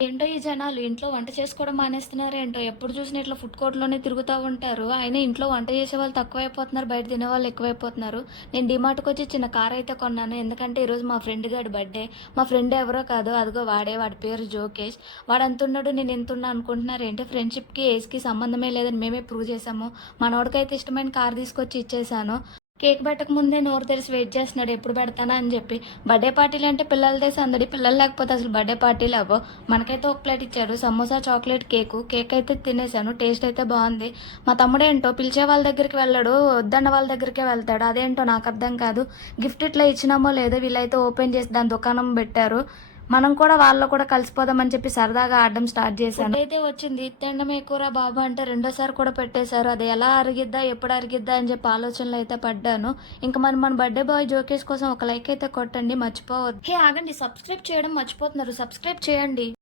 ఏంటో ఈ జనాలు ఇంట్లో వంట చేసుకోవడం మానేస్తున్నారేంటో! ఎప్పుడు చూసినా ఇట్లా ఫుడ్ కోర్ట్‌లోనే తిరుగుతా ఉంటారు. అయినా ఇంట్లో వంట చేసేవాళ్ళు తక్కువైపోతున్నారు. బయట తినేవాళ్ళు ఎక్కువైపోతున్నారు. నేను డీమార్ట్‌కొచ్చి చిన్న కారైతే కొన్నాను. ఎందుకంటే ఈరోజు మా ఫ్రెండ్ గాడి బర్త్‌డే. మా ఫ్రెండ్ ఎవరో కాదు అదిగో వాడే. వాడి పేరు జోకేష్. వాడంతున్నాడు నేను ఇంతున్నా అనుకుంటున్నారేంటి? ఫ్రెండ్‌షిప్‌కి, ఏజ్‌కి సంబంధమే లేదని మేమే ప్రూవ్ చేసాము. మనోడికైతే ఇష్టమైన కార్ తీసుకొచ్చి ఇచ్చేసాను. కేక్ పెట్టక ముందే నోరు తెరిసి వెయిట్ చేస్తున్నాడు ఎప్పుడు పెడతానా అని చెప్పి. బర్త్‌డే పార్టీలంటే పిల్లలదే సందడి. పిల్లలు లేకపోతే అసలు బర్త్‌డే పార్టీలు అవ్వవు. మనకైతే ఒక ప్లేట్ ఇచ్చారు. Samosa, chocolate, cake. కేక్ అయితే తినేసాను. టేస్ట్ అయితే బాగుంది. మా తమ్ముడేంటో పిలిచే వాళ్ళ దగ్గరికి వెళ్ళడు. వద్దన్న వాళ్ళ దగ్గరికే వెళ్తాడు. అదేంటో నాకు అర్థం కాదు. గిఫ్ట్ ఇట్లా ఇచ్చినామో లేదో వీళ్ళైతే ఓపెన్ చేసి దాని దుకాణం పెట్టారు. మనం కూడా వాళ్ళలో కూడా కలిసిపోదామని చెప్పి సరదాగా ఆడడం స్టార్ట్ చేశాను. అయితే వచ్చింది తినడమే ఎక్కువరా బాబు అంటే రెండోసారి కూడా పెట్టేశారు. అది ఎలా అరిగిద్దా ఎప్పుడు అరిగిద్దా అని చెప్పి ఆలోచనలో అయితే పడ్డాను. ఇంకా మన బర్త్డే బాయ్ జోకేష్ కోసం ఒక లైక్ అయితే కొట్టండి మర్చిపోవద్దు. హే ఆగండి, సబ్స్క్రైబ్ చేయడం మర్చిపోతున్నారు. సబ్స్క్రైబ్ చేయండి.